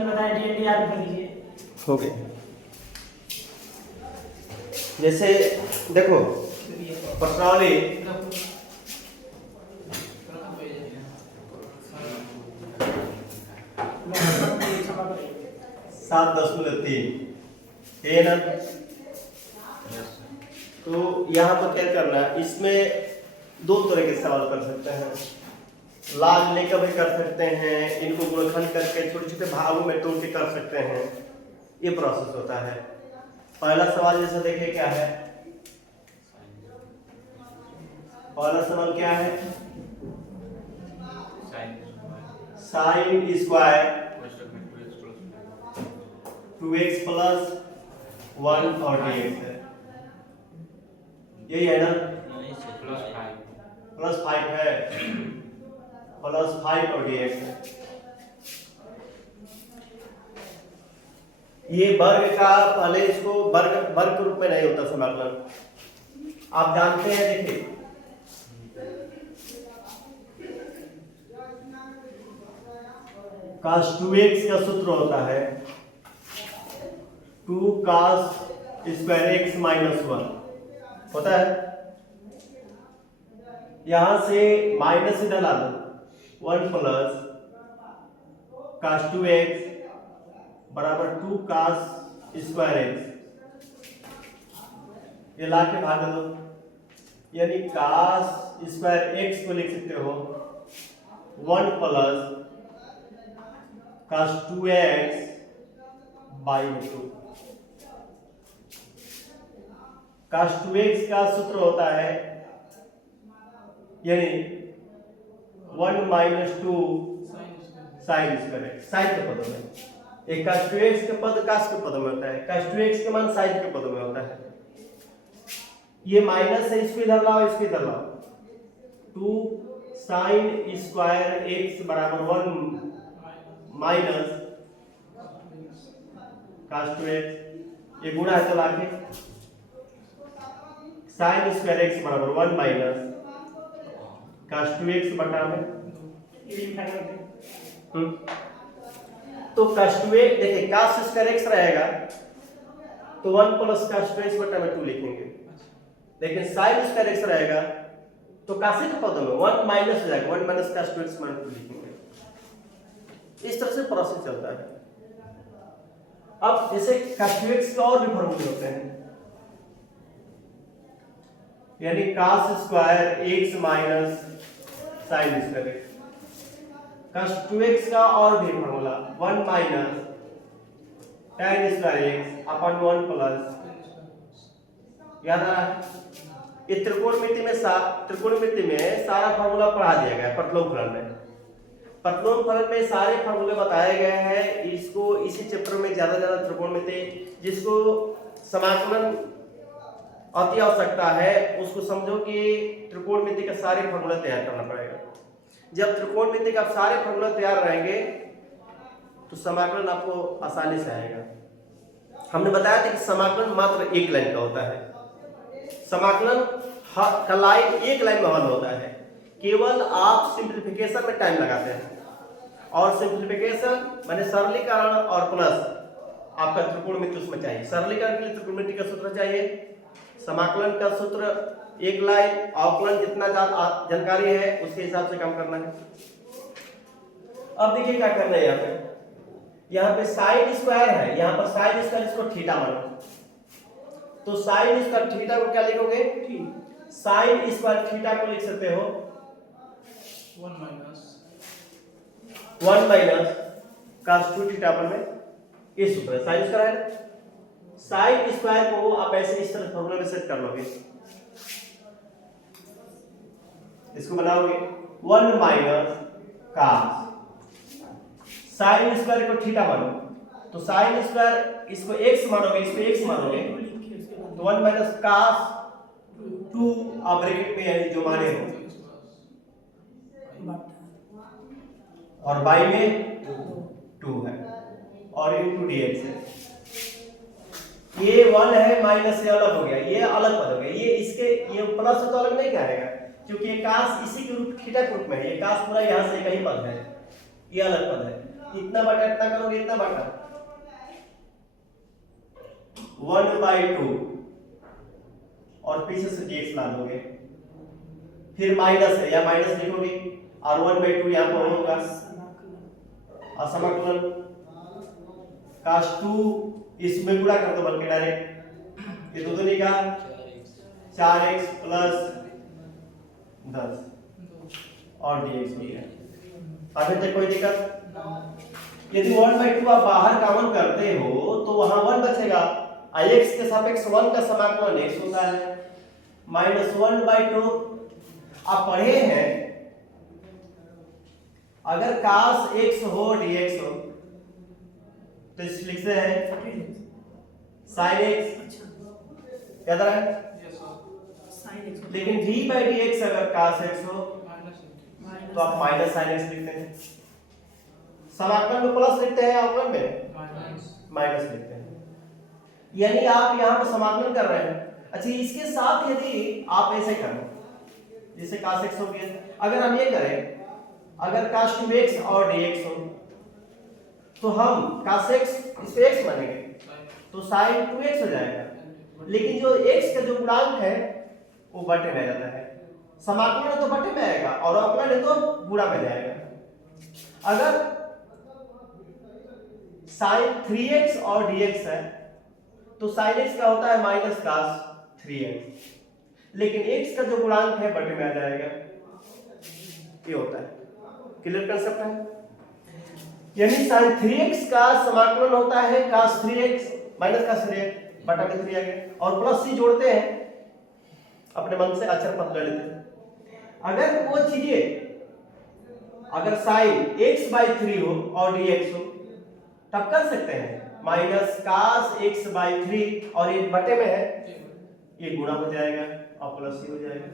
आपने बताया डीएनडी याद कर लीजिए। हो गया। जैसे देखो प्रश्नावली 7.3 है ना। तो यहाँ पर क्या करना है, इसमें दो तरह के सवाल कर सकते हैं। लाग लेकर भी कर सकते हैं, इनको गुणनखंड करके छोटे छोटे भागों में तोड़ के कर सकते हैं, ये प्रोसेस होता है। पहला सवाल जैसे देखिए क्या है, पहला सवाल क्या है, साइन स्क्वायर 2x प्लस 1 और dx है, यही है ना। प्लस 5 है, प्लस 5 और dx है। ये वर्ग का, पहले इसको वर्ग वर्ग के रूप में नहीं होता समाकलन, आप जानते हैं। देखिए cos 2x का सूत्र होता है 2 cos स्क्वायर x माइनस 1 होता है। यहां से माइनस इधर ला दो, 1 प्लस cos 2x बराबर 2 cos स्क्वायर x, ये ला के भाग दो, यानी cos स्क्वायर x को लिख सकते हो 1 plus cos 2x by 2। cos 2x का सूत्र होता है यानी 1 minus 2 sine square x, sine के पदों में। एक cos 2x के पद cos के पदों में होता है, cos 2x के मान साइन के पदों में होता है। ये माइनस है, इसको इधर लाओ, इसको इधर लाओ, 2 साइन स्क्वायर x बराबर 1 माइनस cos 2x, ये गुणा है तो लाके साइन स्क्वायर x बराबर 1 माइनस cos 2x बटा में। तो cos 2x देखिए, cos स्क्वायर x रहेगा तो 1 प्लस cos 2x बटा में 2 लिखेंगे, लेकिन sin स्क्वायर x रहेगा तो cos के पदों में 1 माइनस हो जाएगा, 1 माइनस cos 2x माइनस 2 लिखेंगे। इस तरह से प्रोसेस चलता है। अब जैसे cos 2x के और भी फॉर्मूले होते हैं, यानी cos square x minus sin square x, cos 2x का और भी formula 1 minus tan square x अपन 1 प्लस, याद आ रहा है। ये त्रिकोणमिति में सारा फॉर्मूला पढ़ा दिया गया है प्रतिलोम फलन में। प्रतिलोम फलन में सारे फॉर्मूले बताए गए हैं। इसको इसी चैप्टर में ज्यादा त्रिकोणमिति, जिसको समाकलन अति आवश्यकता है, उसको समझो कि त्रिकोणमिति का सारे फॉर्मूला तैयार करना पड़ेगा। जब त्रिकोणमिति का सारे फॉर्मूला तैयार रहेंगे तो समाकलन आपको आसानी से आएगा। हमने बताया था कि समाकलन मात्र एक लाइन का होता है। समाकलन का लाइन एक लाइन में हल होता है, केवल आप सिंप्लीफिकेशन में टाइम लगाते हैं। और सिंप्लीफिकेशन माने सरलीकरण और प्लस आपका त्रिकोणमिति उसमें चाहिए। सरलीकरण के लिए त्रिकोणमिति का सूत्र चाहिए, समाकलन का सूत्र एक लाइन, अवकलन जितना जानकारी है उसके हिसाब से काम करना है। अब देखिए क्या करना है, यहाँ पे साइन स्क्वायर है, यहाँ पर साइन स्क्वायर इसको थीटा मानो, तो साइन स्क्वायर थीटा को क्या लिखोगे, साइन स्क्वायर थीटा को लिख सकते हो 1 माइनस cos 2 थीटा पर में, ये सूत्र है साइन स्क्वायर है। साइन स्क्वायर को आप ऐसे इस तरह फॉर्मूला में सेट कर लोगे, इसको बनाओगे 1 माइनस cos, साइन स्क्वायर को थीटा मानो, तो साइन स्क्वायर इसको x मानोगे, इसको x मानोगे, तो 1 माइनस cos 2 आप ब्रैकेट में यानी जो माने हो, और बाई में 2 है और इनटू dx है। ये 1 है माइनस, ये अलग हो गया, ये अलग पद हो गया, ये इसके ये प्लस तो अलग नहीं आएगा क्योंकि ये cos इसी के रूप थीटा के रूप में है, ये cos पूरा यहां से कहीं पद है, ये अलग पद है। इतना बटा इतना करोगे, इतना बटा 1/2 और पीछे से dx ला दोगे, फिर माइनस है या माइनस लिखोगे और 1/2 यहाँ पर होगा और समाकलन cos 2 इसमें गुणा कर दो बल्कि डायरेक्ट, ये दो दूनी का 4x प्लस 10 और dx हो गया। अभी तक कोई दिक्कत? यदि 1/2 आप बाहर कॉमन करते हो तो वहां 1 बचेगा, x के सापेक्ष 1 का समाकलन x होता है माइनस 1/2। आप पढ़े हैं अगर cos x हो dx हो तो इस लिखते हैं sin x, याद रहा है? लेकिन v/dx अगर cos x हो तो आप माइनस sin x लिखते हैं, समाकलन में प्लस लिखते हैं, अवकलन में माइनस लिखते हैं, यानी आप यहाँ पर समाकलन कर रहे हैं। अच्छा, इसके साथ यदि आप ऐसे करें जैसे cos x हो गया, अगर हम ये करें अगर cos 2x और dx हो तो हम cos x इस पे x मानेंगे तो sin 2x हो जाएगा, लेकिन जो x का जो गुणांक है वो बटे में जाता है, समाकलन तो बटे में आएगा और अवकलन है तो गुणा में जाएगा। अगर sin 3x और dx है तो sin x का होता है माइनस cos 3x, लेकिन x का जो गुणांक है बटे में आ जाएगा, ये होता है। क्लियर कंसेप्ट है? यानी sin 3x का समाकलन होता है cos 3x minus cos 3x बटा में 3 आ गया और प्लस c जोड़ते हैं, अपने मन से अक्षर पद ले लेते हैं। अगर वो चीजें अगर sin x/3 हो और dx हो तब कर सकते हैं माइनस cos x/3 और ये बटे में है, ये गुणा हो जाएगा और प्लस c हो जाएगा,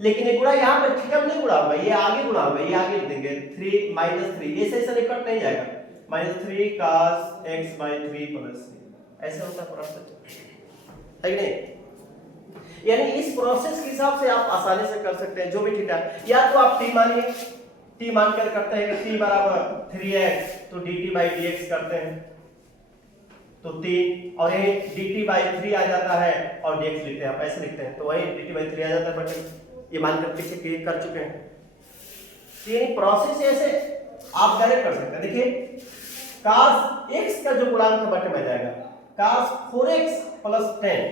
लेकिन ये गुणा यहाँ पर ठीक नहीं गुणा होगा, ये आगे गुणा होगा, ये आगे लिख देंगे 3 माइनस 3, ऐसे ऐसे कट नहीं जाएगा, minus 3 cos x/3 plus c, ऐसे होता है प्रोसेस, है कि नहीं? यानी इस प्रोसेस के हिसाब से आप आसानी से कर सकते हैं जो भी थीटा, या तो आप t मानिए, t मानकर करते हैं t बराबर 3x तो dt/dx करते हैं तो 3 और ये dt/3 आ जाता है और dx लिखते हैं, आप ऐसे लिखते हैं तो वही dt/3 आ जाता है, बट ये मानकर पीछे क्लियर कर चुके हैं। तो यानी प्रोसेस ऐसे आप डायरेक्ट कर सकते हैं। देखिए cos x का जो गुणांक है बटे में जाएगा, cos 4x प्लस 10,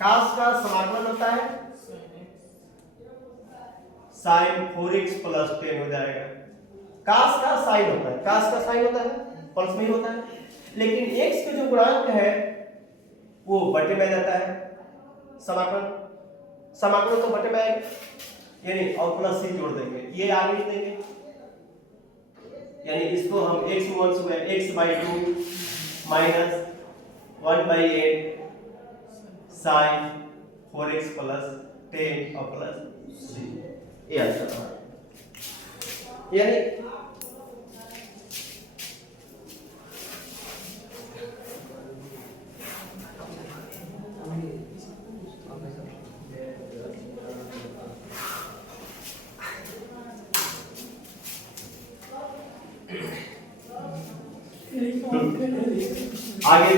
cos का समाकलन होता है sin 4x प्लस 10 हो जाएगा, cos का sin होता है, cos का sin होता है प्लस में ही होता है, लेकिन x का जो गुणांक है वो बटे में जाता है, समाकलन तो बटे में आएगा, यानी और प्लस c जोड़ देंगे, ये आगे लिख देंगे, यानी इसको हम x1 से x/2 minus 1/8 sin 4x plus 10 और प्लस c, ये आंसर है। यानी आगे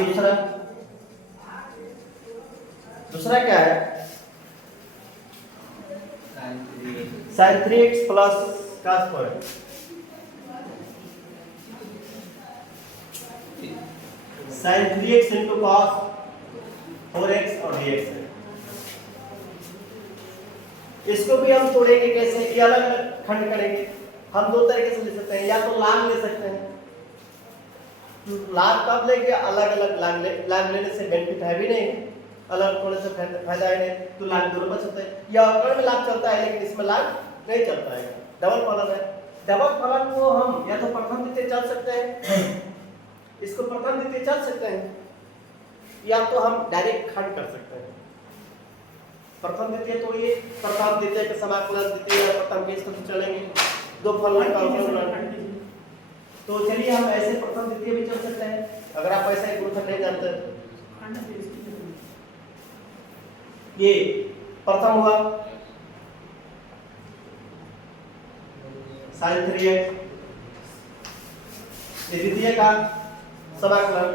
दूसरा क्या है, sin 3x plus cos 4x, sin 3x into cos 4x और dx है। इसको भी हम तोड़ेंगे कैसे, ये अलग अलग खंड करेंगे, हम दो तरीके से ले सकते हैं, या तो लांग ले सकते हैं, लाभ कब लेंगे, अलग अलग लाभ लेने से बेनिफिट है भी नहीं, अलग थोड़े से फायदा है नहीं, तो लाभ दोनों बच सकते हैं, या अवकलन में लाभ चलता है लेकिन इसमें लाभ नहीं चलता है, डबल फलन है। डबल फलन को हम या तो प्रथम द्वितीय चल सकते हैं, इसको प्रथम द्वितीय चल सकते हैं, या तो हम डायरेक्ट खंड कर सकते हैं, प्रथम द्वितीय तोड़िए, प्रथम द्वितीय के समाकलन द्वितीय और प्रथम के इसको चलेंगे, दो फलन का अवकलन। तो चलिए हम ऐसे प्रथम द्वितीय भी चल सकते हैं, अगर आप ऐसा एक गुणनखंड नहीं जानते। ये प्रथम हुआ sin 3x ये द्वितीय का समाकलन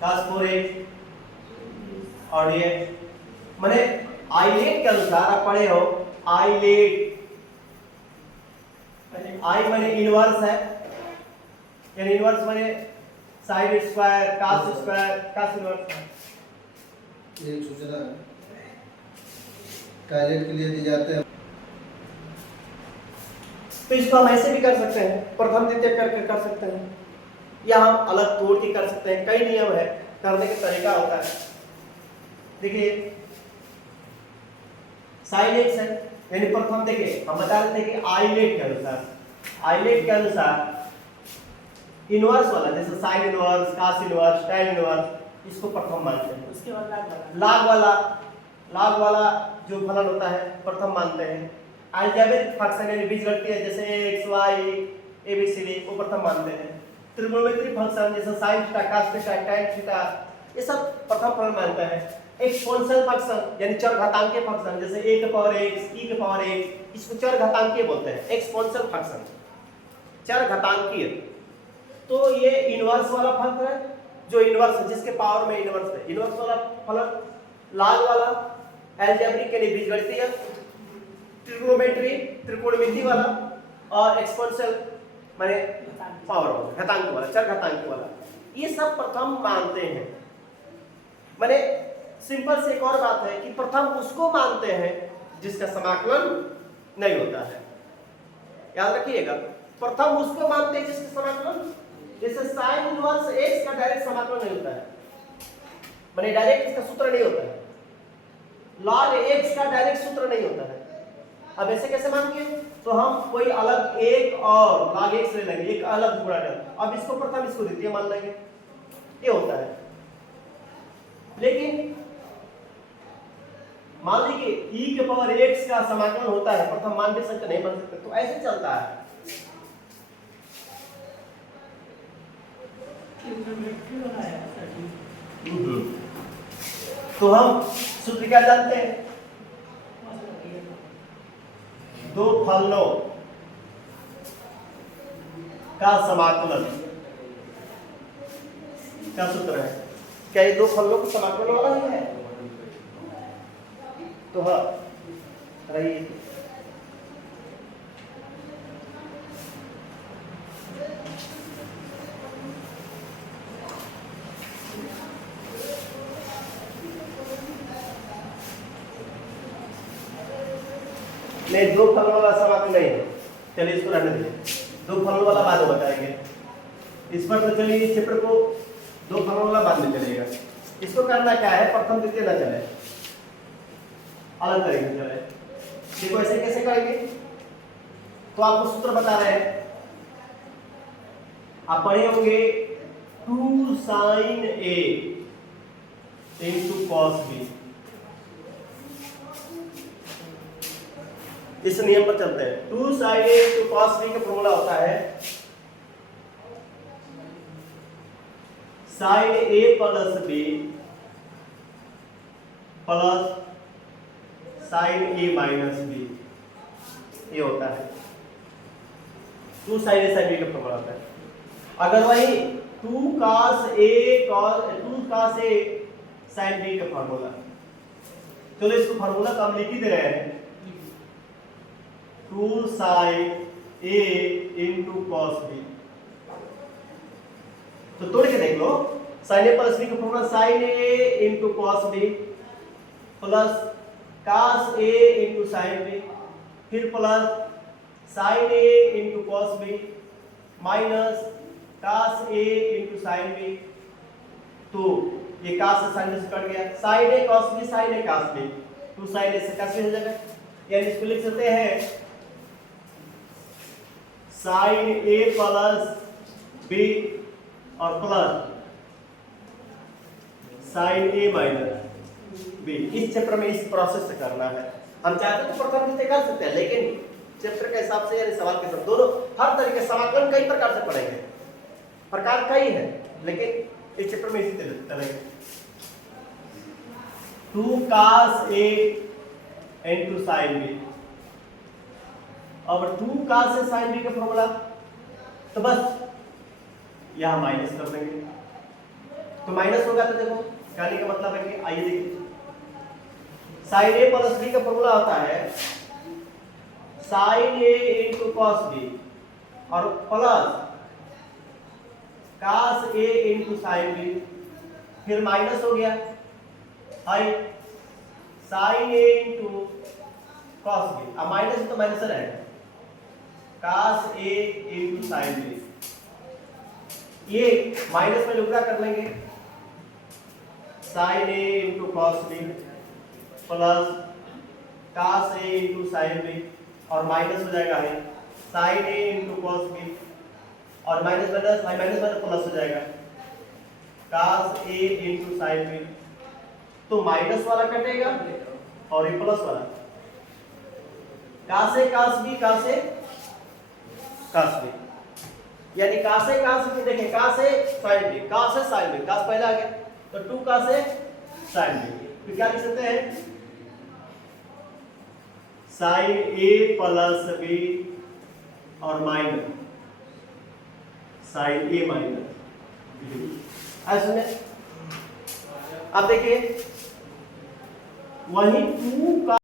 cos 4x और ये माने आइलेट के अनुसार आप पढ़े हो आइलेट आई माने इनवर्स है यानी इनवर्स माने sin square cos square cos inverse एक सूचना टॉयलेट के लिए दी जाते हैं। तो इसको हम ऐसे भी कर सकते हैं, प्रथम द्वितीय करके कर सकते हैं या हम अलग तोड़ के कर सकते हैं। कई नियम है, करने का तरीका होता है। देखिए sin x है यानी प्रथम देखिए हम बता रहे थे कि आइलेट के अनुसार इनवर्स वाला जैसे sin inverse cos inverse tan inverse इसको प्रथम मानते हैं। उसके बाद लाग वाला जो फलन होता है प्रथम मानते हैं। अलजेब्रिक फंक्शन यानी बीजगणितीय जैसे x y a b c d को प्रथम मानते हैं। त्रिकोणमितीय फंक्शन जैसे sin theta cos theta tan theta ये सब प्रथम फलन मानते हैं। एक्सपोनेंशियल फंक्शन यानी चरघातांकीय फंक्शन जैसे a की पावर x e की पावर x इसको चरघातांकीय बोलते हैं। एक्सपोनेंशियल फंक्शन चरघातांकीय। तो ये इनवर्स वाला फंक्शन है जो इनवर्स है जिसके पावर में इनवर्स है। इनवर्स वाला फलन लाग वाला अलजेब्रिक यानी बीजगणितीय त्रिकोणमितीय वाला और एक्सपोनेंशियल माने पावर वाला घातांक वाला चरघातांकी वाला ये सब प्रथम मानते हैं। माने सिंपल से एक और बात है कि प्रथम उसको मानते हैं जिसका समाकलन नहीं होता है। याद रखिएगा प्रथम उसको मानते हैं जिसका समाकलन जैसे sin इनवर्स x का डायरेक्ट समाकलन नहीं होता है माने डायरेक्ट इसका सूत्र नहीं होता है। log x का डायरेक्ट सूत्र नहीं होता है। अब ऐसे कैसे मानेंगे तो हम कोई अलग एक और log x ले लेंगे एक अलग गुणा कर अब इसको प्रथम इसको द्वितीय मान लेंगे ये होता है। लेकिन मान लीजिए e के पावर x का समाकलन होता है प्रथम मान भी सकते नहीं मान सकते तो ऐसे चलता है। तो हम सूत्र क्या जानते हैं दो फलनों का समाकलन क्या सूत्र है क्या ये दो फलनों का समाकलन वाला ही है तो हाँ रही नहीं दो फलन वाला समाकलन नहीं है। चलिए इसको रहने दीजिए दो फलन वाला बाद में बताएंगे। इस पर तो चलिए इस चैप्टर को दो फलन वाला बाद में चलेगा। इसको करना क्या है प्रथम द्वितीय ना चले अलग करेंगे चले। देखो ऐसे कैसे करेंगे तो आपको सूत्र बता रहे हैं आप पढ़े होंगे 2 sin a into cos b इस नियम पर चलते हैं। 2 sin a into cos b का फॉर्मूला होता है sin a plus b plus sin a minus b ये होता है 2 sin a sin b का फॉर्मूला होता है। अगर वही 2 cos a sin b का फॉर्मूला चलो इसको फॉर्मूला तो हम लिख ही दे रहे हैं 2 sin a into cos b तो तोड़ के देख लो sin a प्लस b का formula sin a into cos b plus cos a into sin b फिर plus sin a into cos b minus cos a into sin b तो ये cos से sin से कट गया sin a cos b sin a cos b 2 sin a से cos b हो जाएगा यानी इसको लिख सकते हैं sin a प्लस b और plus sin a minus b इस चैप्टर में इस प्रोसेस से करना है। हम चाहते तो प्रथम द्वितीय कर सकते हैं लेकिन चैप्टर के हिसाब से यानी सवाल के हिसाब दोनों हर तरीके समाकलन कई प्रकार से पढ़ेंगे प्रकार कई है लेकिन इस चैप्टर में इसी तरह चलेंगे 2 cos a into sin b अब 2 cos से sin b का फॉर्मूला तो बस यहाँ माइनस कर देंगे, तो माइनस होगा तो देखो कहने का मतलब है कि आइए देखिए साइन ए प्लस बी का फॉर्मूला होता है sine A into cos B और plus cos A into sine B, फिर माइनस हो गया हाई sine A into cos B, अब माइनस तो माइनस रहेगा cos A into sine B, ये माइनस में लुकड़ा कर लेंगे sine A into cos B plus cos A into sine B और माइनस हो जाएगा है sine A into cos B और माइनस माइनस माइनस प्लस हो जाएगा cos A into sine B, तो माइनस वाला कटेगा और ये प्लस वाला cos ए cos बी cos ए cos बी, यानी cos ए cos बी देखें cos ए sin बी cos ए sin बी, cos पहले आ गया तो 2 cos ए sin बी, फिर क्या लिख सकते हैं sin ए प्लस बी और माइनस sin ए माइनस, ऐसे अब देखिए वही 2 का